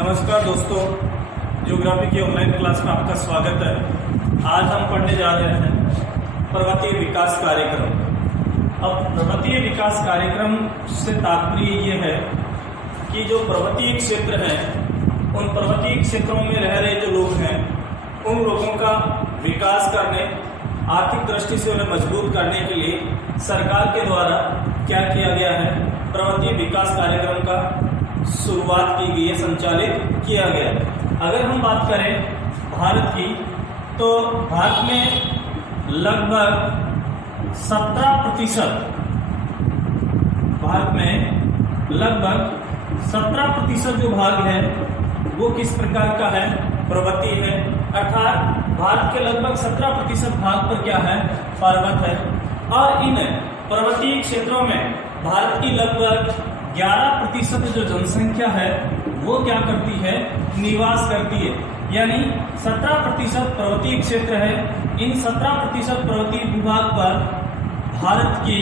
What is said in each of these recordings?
नमस्कार दोस्तों, ज्योग्राफी की ऑनलाइन क्लास में आपका स्वागत है। आज हम पढ़ने जा रहे हैं पर्वतीय विकास कार्यक्रम। अब पर्वतीय विकास कार्यक्रम से तात्पर्य ये है कि जो पर्वतीय क्षेत्र हैं, उन पर्वतीय क्षेत्रों में रह रहे जो लोग हैं, उन लोगों का विकास करने, आर्थिक दृष्टि से उन्हें मजबूत करने के लिए सरकार के द्वारा क्या किया गया है, पर्वतीय विकास कार्यक्रम का शुरुआत की गई है, संचालित किया गया। अगर हम बात करें भारत की, तो भारत में लगभग 17%, भारत में लगभग 17% जो भाग है वो किस प्रकार का है, पर्वतीय है। अर्थात भारत के लगभग 17% भाग पर क्या है, पर्वत है। और इन पर्वतीय क्षेत्रों में भारत की लगभग 11% जो जनसंख्या है वो क्या करती है, निवास करती है। यानी 17% पर्वतीय क्षेत्र है। इन 17% पर्वतीय भूभाग पर भारत की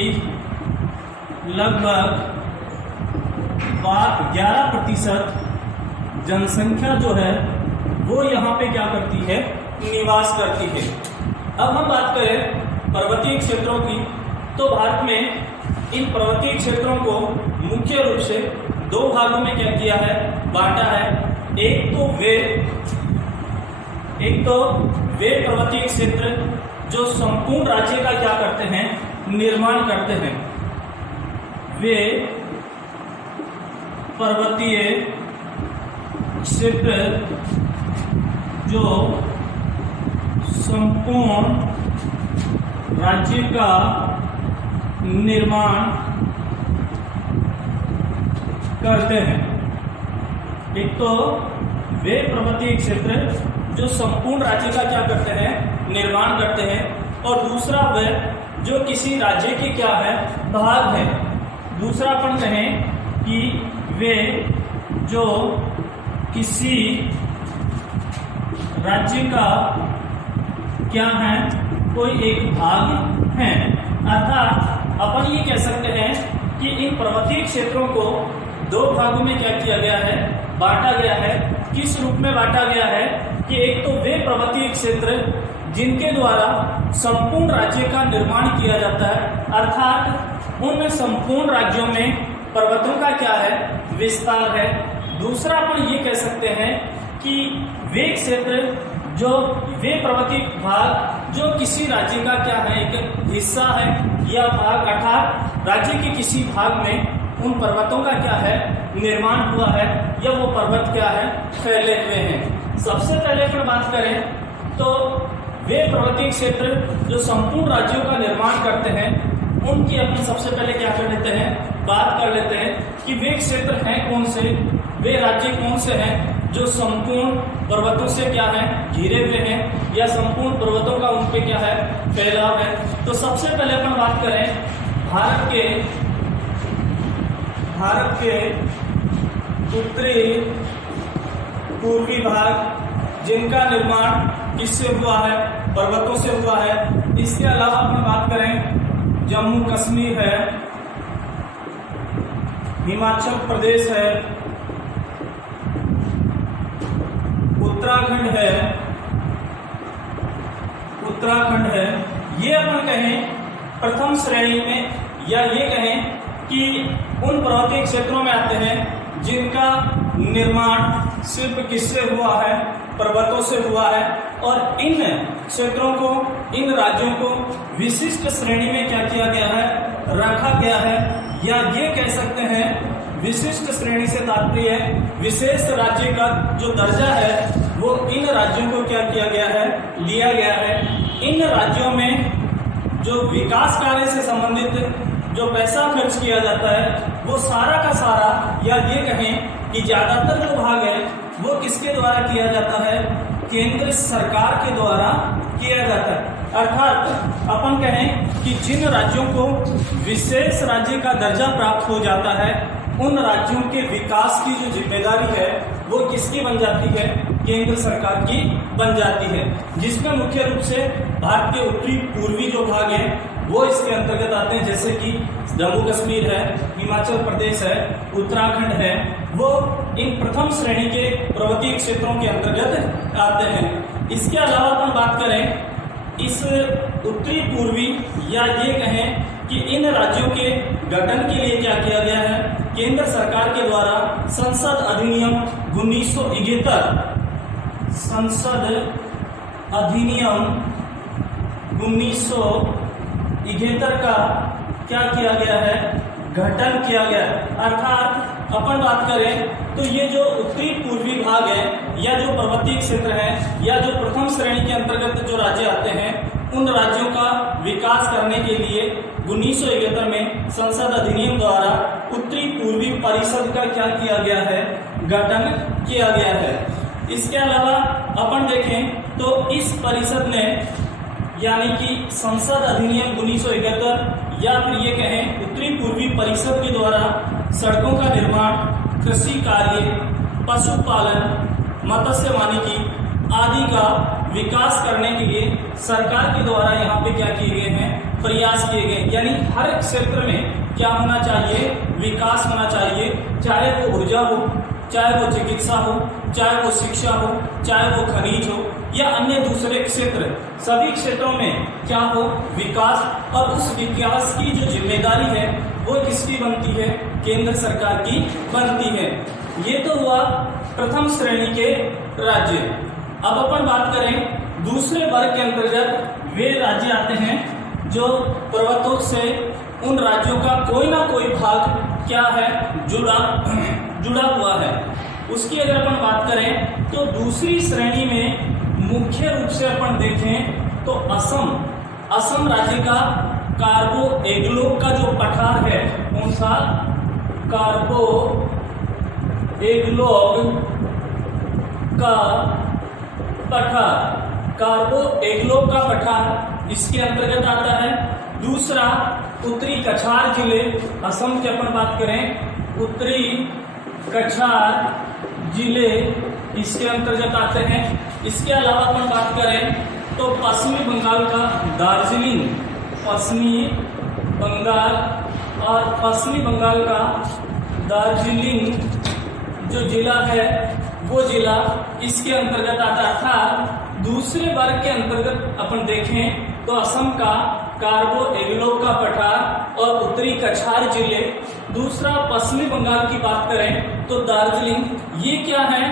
लगभग 11% जनसंख्या जो है वो यहाँ पे क्या करती है, निवास करती है। अब हम बात करें पर्वतीय क्षेत्रों की, तो भारत में इन पर्वतीय क्षेत्रों को मुख्य रूप से दो भागों में क्या किया है, बांटा है। एक तो वे पर्वतीय क्षेत्र जो संपूर्ण राज्य का क्या करते हैं, निर्माण करते हैं। वे पर्वतीय क्षेत्र जो संपूर्ण राज्य का निर्माण करते हैं। एक तो वे पर्वतीय क्षेत्र जो संपूर्ण राज्य का क्या करते हैं, निर्माण करते हैं, और दूसरा वह जो किसी राज्य की क्या है, भाग है। दूसरा अपन कहें कि वे जो किसी राज्य का क्या है, कोई एक भाग है। अर्थात अपन ये कह सकते हैं कि इन पर्वतीय क्षेत्रों को दो भागों में क्या किया गया है, बांटा गया है। किस रूप में बांटा गया है कि एक तो वे पर्वतीय क्षेत्र जिनके द्वारा संपूर्ण राज्य का निर्माण किया जाता है, अर्थात उन संपूर्ण राज्यों में पर्वतों का क्या है, विस्तार है। दूसरा अपन ये कह सकते हैं कि वे क्षेत्र जो वे पर्वतीय भाग जो किसी राज्य का क्या है, एक हिस्सा है या भाग, अर्थात राज्य के किसी भाग में उन पर्वतों का क्या है, निर्माण हुआ है, या वो पर्वत क्या है, फैले हुए हैं। सबसे पहले अगर बात करें तो वे पर्वतीय क्षेत्र जो संपूर्ण राज्यों का निर्माण करते हैं, उनकी अपन सबसे पहले क्या कर लेते हैं, बात कर लेते हैं कि वे क्षेत्र हैं कौन से, वे राज्य कौन से हैं जो संपूर्ण पर्वतों से क्या है, घिरे हुए हैं, या संपूर्ण पर्वतों का उन पे क्या है, फैलाव है। तो सबसे पहले अपन बात करें भारत के उत्तरी पूर्वी भाग, जिनका निर्माण किससे हुआ है, पर्वतों से हुआ है। इसके अलावा अपन बात करें जम्मू कश्मीर है, हिमाचल प्रदेश है, उत्तराखंड है। ये अपन कहें प्रथम श्रेणी में, या ये कहें कि उन पर्वतीय क्षेत्रों में आते हैं जिनका निर्माण सिर्फ किससे हुआ है, पर्वतों से हुआ है। और इन क्षेत्रों को, इन राज्यों को विशिष्ट श्रेणी में क्या किया गया है, रखा गया है। या ये कह सकते हैं विशिष्ट श्रेणी से तात्पर्य है विशेष राज्य का जो दर्जा है वो इन राज्यों को क्या किया गया है, लिया गया है। इन राज्यों में जो विकास कार्य से संबंधित जो पैसा खर्च किया जाता है वो सारा का सारा, या ये कहें कि ज्यादातर जो भाग है वो किसके द्वारा किया जाता है, केंद्र सरकार के द्वारा किया जाता है। अर्थात अपन कहें कि जिन राज्यों को विशेष राज्य का दर्जा प्राप्त हो जाता है, उन राज्यों के विकास की जो जिम्मेदारी है वो किसकी बन जाती है, केंद्र सरकार की बन जाती है। जिसमें मुख्य रूप से भारत के उत्तरी पूर्वी जो भाग है वो इसके अंतर्गत आते हैं, जैसे कि जम्मू कश्मीर है, हिमाचल प्रदेश है, उत्तराखंड है, वो इन प्रथम श्रेणी के पर्वतीय क्षेत्रों के अंतर्गत आते हैं। इसके अलावा अपन बात करें इस उत्तरी पूर्वी या ये कहें कि इन राज्यों के गठन के लिए क्या किया गया है, केंद्र सरकार के द्वारा संसद अधिनियम 1971 संसद अधिनियम 1971 का क्या किया गया है, गठन किया गया। अर्थात अपन बात करें तो ये जो उत्तरी पूर्वी भाग है या जो पर्वतीय क्षेत्र है या जो प्रथम श्रेणी के अंतर्गत जो राज्य आते हैं, उन राज्यों का विकास करने के लिए 1971 में संसद अधिनियम द्वारा उत्तरी पूर्वी परिषद का क्या किया गया है, गठन किया गया है। इसके अलावा अपन देखें तो इस परिषद ने यानी कि संसद अधिनियम 1971 या फिर ये कहें उत्तरी पूर्वी परिषद के द्वारा सड़कों का निर्माण, कृषि कार्य, पशुपालन, मत्स्य वानिकी आदि का विकास करने के लिए सरकार के द्वारा यहाँ पे क्या किए गए हैं, प्रयास किए गए। यानी हर क्षेत्र में क्या होना चाहिए, विकास होना चाहिए, चाहे वो ऊर्जा हो, चाहे वो चिकित्सा हो, चाहे वो शिक्षा हो, चाहे वो खनिज हो या अन्य दूसरे क्षेत्र, सभी क्षेत्रों में क्या हो, विकास। और उस विकास की जो जिम्मेदारी है वो किसकी बनती है, केंद्र सरकार की बनती है। ये तो हुआ प्रथम श्रेणी के राज्य। अब अपन बात करें दूसरे वर्ग के अंतर्गत वे राज्य आते हैं जो पर्वतों से उन राज्यों का कोई ना कोई भाग क्या है, जुड़ा हुआ है। उसकी अगर अपन बात करें तो दूसरी श्रेणी में मुख्य रूप से अपन देखें तो असम राज्य का कार्बो एग्लोग का जो पठार है, कौन सा, कार्बो एग्लोग का पठार, कार्बो एग्लोग का पठार इसके अंतर्गत आता है। दूसरा उत्तरी कछार जिले, असम की अपन बात करें उत्तरी कछार जिले इसके अंतर्गत आते हैं। इसके अलावा अपन बात करें तो पश्चिमी बंगाल का दार्जिलिंग, पश्चिमी बंगाल और पश्चिमी बंगाल का दार्जिलिंग जो जिला है वो जिला इसके अंतर्गत आता था। दूसरे वर्ग के अंतर्गत अपन देखें तो असम का कार्बो एग्लोग का पठार और उत्तरी कछार जिले। दूसरा पश्चिमी बंगाल की बात करें तो दार्जिलिंग, ये क्या है,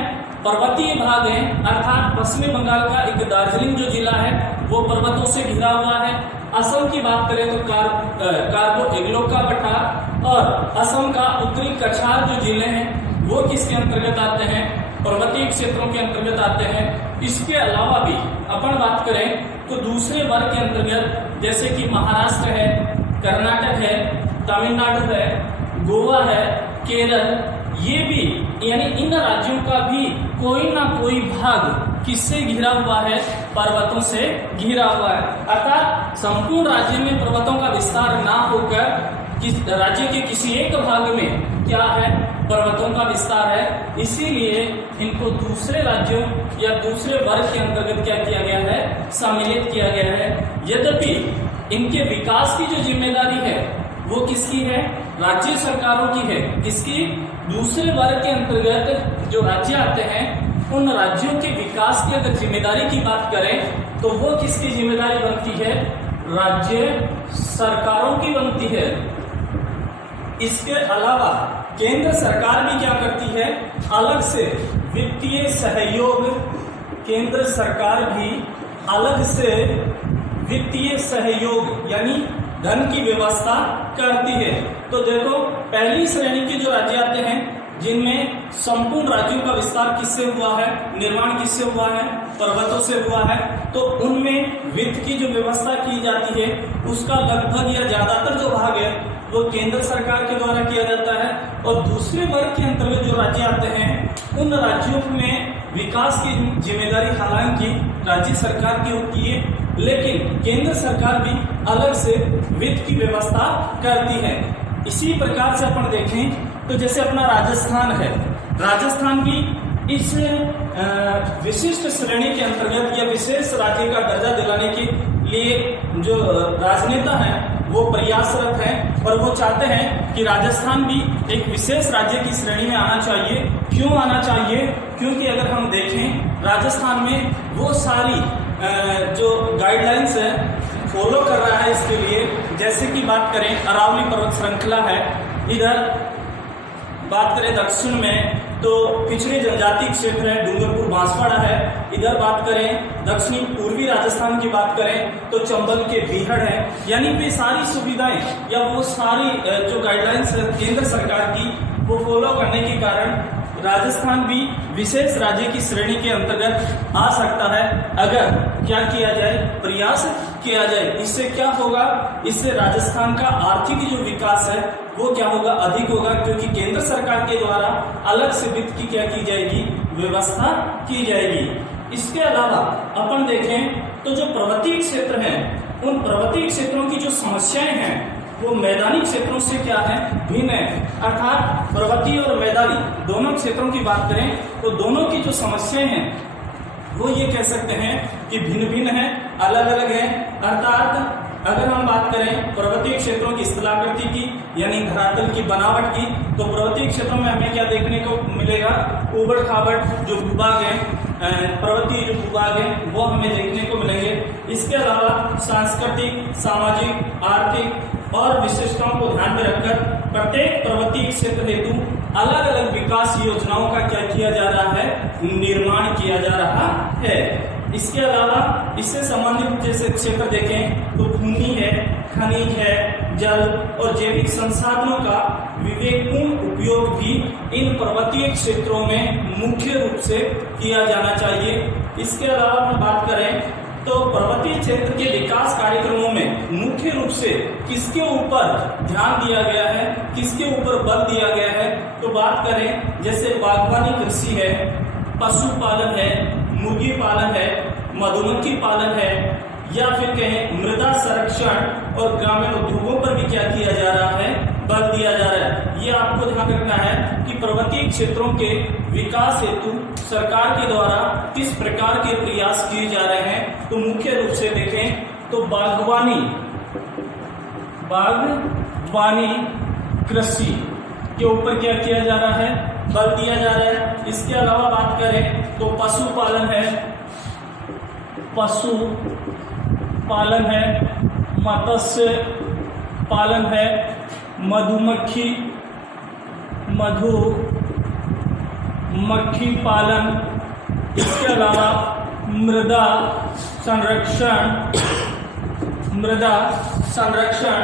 पर्वतीय भाग है। अर्थात पश्चिमी बंगाल का एक दार्जिलिंग जो जिला है वो पर्वतों से घिरा हुआ है। असम की बात करें तो कार्बो एग्लोग का पठार और असम का उत्तरी कछार जो जिले हैं वो किसके अंतर्गत आते हैं, पर्वतीय क्षेत्रों के अंतर्गत आते हैं। इसके अलावा भी अपन बात करें तो दूसरे वर्ग के अंतर्गत जैसे कि महाराष्ट्र है, कर्नाटक है, तमिलनाडु है, गोवा है, केरल, ये भी यानी इन राज्यों का भी कोई ना कोई भाग किससे घिरा हुआ है, पर्वतों से घिरा हुआ है। अर्थात संपूर्ण राज्य में पर्वतों का विस्तार ना होकर राज्य के किसी एक भाग में क्या है, पर्वतों का विस्तार है। इसीलिए इनको दूसरे राज्यों या दूसरे वर्ग के अंतर्गत क्या किया गया है, सम्मिलित किया गया है। यद्यपि इनके विकास की जो जिम्मेदारी है वो किसकी है, राज्य सरकारों की है। किसकी, दूसरे वर्ग के अंतर्गत जो राज्य आते हैं उन राज्यों के विकास की अगर जिम्मेदारी की बात करें तो वो किसकी जिम्मेदारी बनती है, राज्य सरकारों की बनती है। इसके अलावा केंद्र सरकार भी क्या करती है, अलग से वित्तीय सहयोग, केंद्र सरकार भी अलग से वित्तीय सहयोग यानी धन की व्यवस्था करती है। तो देखो पहली श्रेणी के जो राज्य आते हैं जिनमें संपूर्ण राज्यों का विस्तार किससे हुआ है, निर्माण किससे हुआ है, पर्वतों से हुआ है, तो उनमें वित्त की जो व्यवस्था की जाती है उसका लगभग या ज्यादातर जो भाग है वो केंद्र सरकार के द्वारा किया जाता है। और दूसरे वर्ग के अंतर्गत जो राज्य आते हैं उन राज्यों में विकास की जिम्मेदारी हालांकि राज्य सरकार की होती है, लेकिन केंद्र सरकार भी अलग से वित्त की व्यवस्था करती है। इसी प्रकार से अपन देखें तो जैसे अपना राजस्थान है, राजस्थान भी इस विशिष्ट श्रेणी के अंतर्गत या विशेष राज्य का दर्जा दिलाने के लिए जो राजनेता हैं वो प्रयासरत हैं और वो चाहते हैं कि राजस्थान भी एक विशेष राज्य की श्रेणी में आना चाहिए। क्यों आना चाहिए? क्योंकि अगर हम देखें राजस्थान में वो सारी जो गाइडलाइंस है फॉलो कर रहा है इसके लिए। जैसे कि बात करें अरावली पर्वत श्रृंखला है, इधर बात करें दक्षिण में तो पिछड़े जनजाति क्षेत्र है, डूंगरपुर बांसवाड़ा है। इधर बात करें दक्षिणी पूर्वी राजस्थान की बात करें तो चंबल के बीहड़ है। यानी वे सारी सुविधाएं या वो सारी जो गाइडलाइंस है केंद्र सरकार की वो फॉलो करने के कारण राजस्थान भी विशेष राज्य की श्रेणी के अंतर्गत आ सकता है अगर क्या किया जाए, प्रयास किया जाए। इससे क्या होगा? इससे राजस्थान का आर्थिक जो विकास है वो क्या होगा? अधिक होगा, क्योंकि केंद्र सरकार के द्वारा अलग से वित्त की क्या की जाएगी? व्यवस्था की जाएगी। इसके अलावा अपन देखें तो जो पर्वतीय क्षेत्र हैं उन पर्वतीय क्षेत्रों की जो समस्याएं हैं वो मैदानी क्षेत्रों से क्या है? भिन्न है। अर्थात पर्वतीय और मैदानी दोनों क्षेत्रों की बात करें तो दोनों की जो समस्याएं हैं वो ये कह सकते हैं कि भिन्न भिन्न है, अलग अलग है। अर्थात अगर हम बात करें पर्वतीय क्षेत्रों की स्थलाकृति की यानी धरातल की बनावट की तो पर्वतीय क्षेत्रों में हमें क्या देखने को मिलेगा? ऊबड़ खाबड़ जो भूभाग है, पर्वतीय जो भूभाग है वो हमें देखने को मिलेंगे। इसके अलावा सांस्कृतिक, सामाजिक, आर्थिक और विशेषताओं को ध्यान में रखकर प्रत्येक पर्वतीय क्षेत्र हेतु अलग अलग विकास योजनाओं का क्या किया जा रहा है? निर्माण किया जा रहा है। इसके अलावा इससे संबंधित जैसे क्षेत्र देखें तो भूमि है, खनिज है, जल और जैविक संसाधनों का विवेकपूर्ण उपयोग भी इन पर्वतीय क्षेत्रों में मुख्य रूप से किया जाना चाहिए। इसके अलावा हम बात करें तो पर्वतीय क्षेत्र के विकास कार्यक्रमों में मुख्य रूप से किसके ऊपर ध्यान दिया गया है, किसके ऊपर बल दिया गया है? तो बात करें जैसे बागवानी कृषि है, पशुपालन है, मुर्गी पालन है, मधुमक्खी पालन है, या फिर कहें मृदा संरक्षण और ग्रामीण उद्योगों पर भी क्या किया जा रहा है? बल दिया जा रहा है। ये आपको ध्यान रखना है कि पर्वतीय क्षेत्रों के विकास हेतु सरकार के द्वारा किस प्रकार के प्रयास किए जा रहे हैं। तो मुख्य रूप से देखें तो बागवानी कृषि के ऊपर क्या किया जा रहा है? बल दिया जा रहा है। इसके अलावा बात करें तो पशुपालन है, मत्स्य पालन है, मधुमक्खी पालन, इसके अलावा मृदा संरक्षण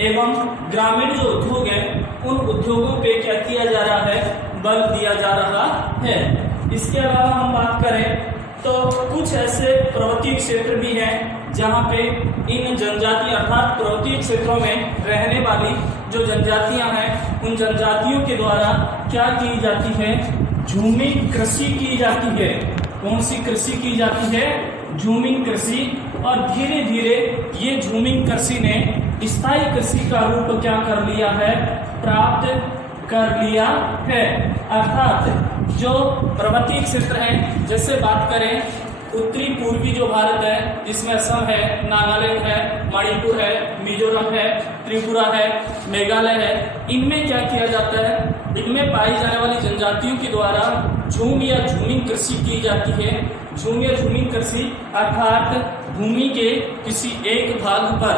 एवं ग्रामीण जो उद्योग है उन उद्योगों पे क्या किया जा रहा है? बल दिया जा रहा है। इसके अलावा हम बात करें तो कुछ ऐसे पर्वतीय क्षेत्र भी हैं जहाँ पे इन जनजाति अर्थात पर्वतीय क्षेत्रों में रहने वाली जो जनजातियां हैं उन जनजातियों के द्वारा क्या की जाती है? झूमिंग कृषि की जाती है। कौन सी कृषि की जाती है? झूमिंग कृषि। और धीरे धीरे ये झूमिंग कृषि ने स्थायी कृषि का रूप क्या कर लिया है? प्राप्त कर लिया है। अर्थात जो पर्वतीय क्षेत्र है, जैसे बात करें उत्तरी पूर्वी जो भारत है जिसमें असम है, नागालैंड है, मणिपुर है, मिजोरम है, त्रिपुरा है, मेघालय है, इनमें क्या किया जाता है? इनमें पाई जाने वाली जनजातियों के द्वारा झूम या झूमिंग कृषि की जाती है। झूम या झूमिंग कृषि अर्थात भूमि के किसी एक भाग पर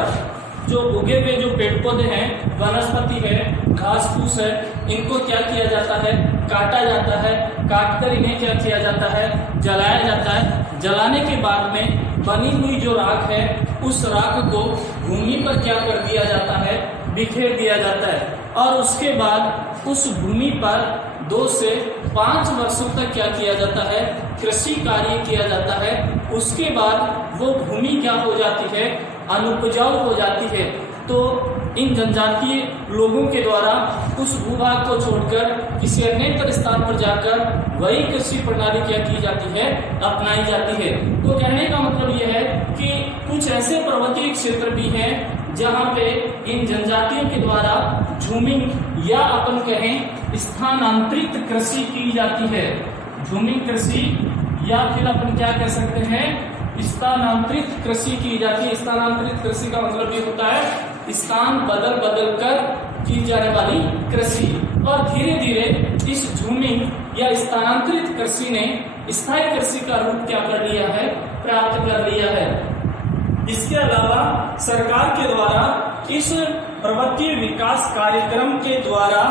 जो उगे हुए जो पेड़ पौधे हैं, वनस्पति है, घास फूस है, इनको क्या किया जाता है? काटा जाता है। काटकर इन्हें क्या किया जाता है? जलाया जाता है। जलाने के बाद में बनी हुई जो राख है उस राख को भूमि पर क्या कर दिया जाता है? बिखेर दिया जाता है। और उसके बाद उस भूमि पर 2 से 5 वर्षों तक क्या किया जाता है? कृषि कार्य किया जाता है। उसके बाद वो भूमि क्या हो जाती है? अनुपजाऊ हो जाती है। तो इन जनजातीय लोगों के द्वारा उस भूभाग को छोड़कर किसी अन्य स्थान पर जाकर वही कृषि प्रणाली क्या की जाती है? अपनाई जाती है। तो कहने का मतलब यह है कि कुछ ऐसे पर्वतीय क्षेत्र भी हैं जहाँ पे इन जनजातियों के द्वारा झूमिंग या अपन कहें स्थानांतरित कृषि की जाती है। झूमिंग कृषि या फिर अपन क्या कह सकते हैं? स्थानांतरित कृषि की जाती है। स्थानांतरित कृषि का मतलब ये होता है स्थान बदल बदल कर की जाने वाली कृषि, और धीरे धीरे इस झूमिंग या स्थानांतरित कृषि ने स्थायी कृषि का रूप क्या कर लिया है, प्राप्त कर लिया है। इसके अलावा सरकार के द्वारा इस पर्वतीय विकास कार्यक्रम के द्वारा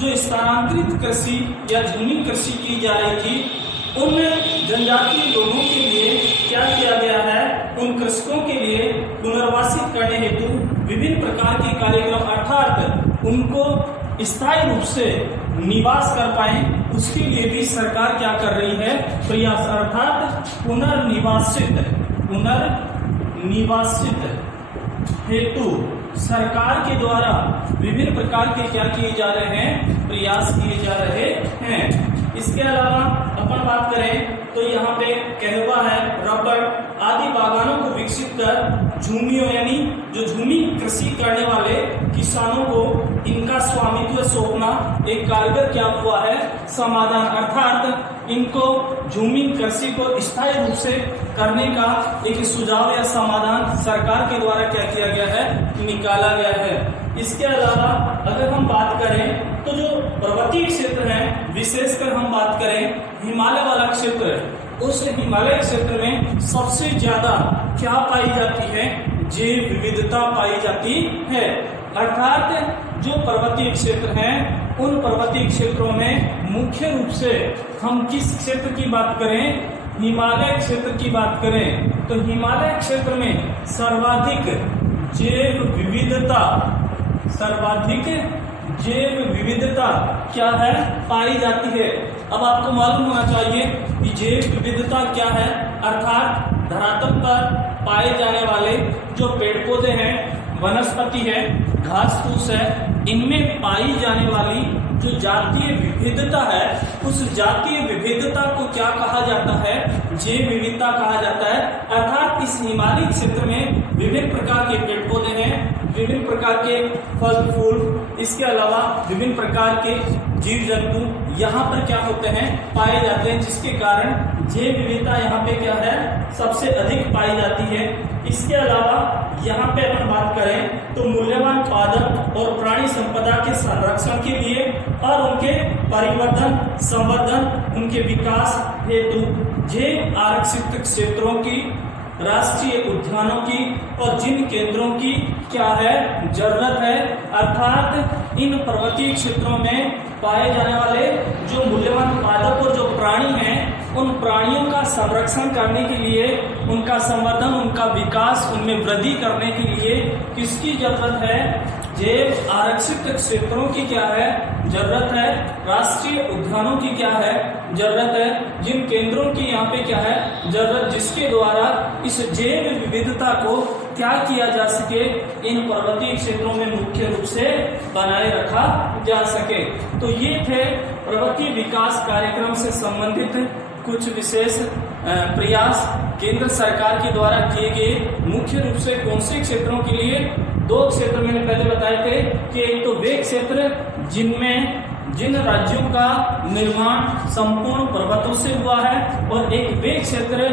जो स्थानांतरित कृषि या झूमिंग कृषि की जा रही थी, उन जनजातीय लोगों के लिए क्या किया गया है, उन कृषकों के लिए पुनर्वासित करने हेतु विभिन्न प्रकार के कार्यक्रम, अर्थात उनको स्थायी रूप से निवास कर पाए, उसके लिए भी सरकार क्या कर रही है, प्रयास, अर्थात पुनर्निवासित हेतु सरकार के द्वारा विभिन्न प्रकार के क्या किए जा रहे हैं, प्रयास किए जा रहे हैं। इसके अलावा अपन बात करें तो यहाँ पे कहवा है, रबर आदि बागानों को विकसित कर झूमियों यानी जो झूमी कृषि करने वाले किसानों को इनका स्वामित्व सौंपना एक कारगर क्या हुआ है, समाधान, अर्थात इनको झूमी कृषि को स्थायी रूप से करने का एक सुझाव या समाधान सरकार के द्वारा क्या किया गया है, निकाला गया है। इसके अलावा अगर हम बात करें तो जो पर्वतीय क्षेत्र है, विशेषकर हम बात करें हिमालय वाला क्षेत्र, उस हिमालय क्षेत्र में सबसे ज्यादा क्या पाई जाती है, जैव विविधता पाई जाती है। अर्थात जो पर्वतीय क्षेत्र हैं, उन पर्वतीय क्षेत्रों में मुख्य रूप से हम किस क्षेत्र की बात करें, हिमालय क्षेत्र की बात करें तो हिमालय क्षेत्र में सर्वाधिक जैव विविधता क्या है, पाई जाती है। अब आपको मालूम होना चाहिए कि जैव विविधता क्या है, अर्थात धरातल पर पाए जाने वाले जो पेड़ पौधे हैं, वनस्पति है, घास फूस है, इनमें पाई जाने वाली जो जातीय विविधता है, उस जातीय विविधता को क्या कहा जाता है, जैव विविधता कहा जाता है। अर्थात इस हिमालय क्षेत्र में विभिन्न प्रकार के पेड़ पौधे हैं, विभिन्न प्रकार के फल फूल, इसके अलावा विभिन्न प्रकार के जीव जंतु यहाँ पर क्या होते हैं, पाए जाते हैं, जिसके कारण जैव विविधता यहाँ पे क्या है, सबसे अधिक पाई जाती है। इसके अलावा यहाँ पे अपन बात करें तो मूल्यवान पादप और प्राणी संपदा के संरक्षण के लिए और उनके परिवर्धन, संवर्धन, उनके विकास हेतु जैव आरक्षित क्षेत्रों की, राष्ट्रीय उद्यानों की और जिन केंद्रों की क्या है, जरूरत है। अर्थात इन पर्वतीय क्षेत्रों में पाए जाने वाले जो मूल्यवान पादप और जो प्राणी हैं, उन प्राणियों का संरक्षण करने के लिए, उनका संवर्धन, उनका विकास, उनमें वृद्धि करने के लिए किसकी जरूरत है, जैव आरक्षित क्षेत्रों की क्या है, जरूरत है। राष्ट्रीय उद्यानों की क्या है, जरूरत है। जिन केंद्रों की यहाँ पे क्या है, जरूरत, जिसके द्वारा इस जैव विविधता को क्या किया जा सके, इन पर्वतीय क्षेत्रों में मुख्य रूप से बनाए रखा जा सके। तो ये थे पर्वतीय विकास कार्यक्रम से संबंधित कुछ विशेष प्रयास केंद्र सरकार के द्वारा किए गए। मुख्य रूप से कौन से क्षेत्रों के लिए, दो क्षेत्र मैंने पहले बताए थे कि एक तो वे क्षेत्र जिन राज्यों का निर्माण संपूर्ण पर्वतों से हुआ है, और एक वे क्षेत्र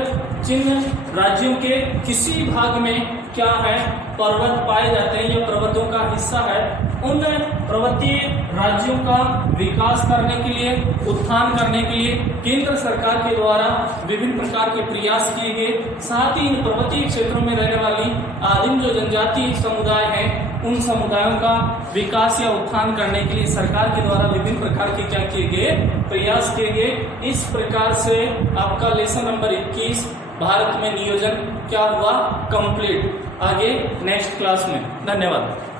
जिन राज्यों के किसी भाग में क्या है, पर्वत पाए जाते हैं, ये पर्वतों का हिस्सा है। उन पर्वतीय राज्यों का विकास करने के लिए, उत्थान करने के लिए केंद्र सरकार के द्वारा विभिन्न प्रकार के प्रयास किए गए। साथ ही इन पर्वतीय क्षेत्रों में रहने वाली आदिम जो जनजातीय समुदाय हैं, उन समुदायों का विकास या उत्थान करने के लिए सरकार के द्वारा विभिन्न प्रकार के क्या किए गए, प्रयास किए गए। इस प्रकार से आपका लेसन नंबर 21 भारत में नियोजन क्या हुआ, कंप्लीट। आगे नेक्स्ट क्लास में। धन्यवाद।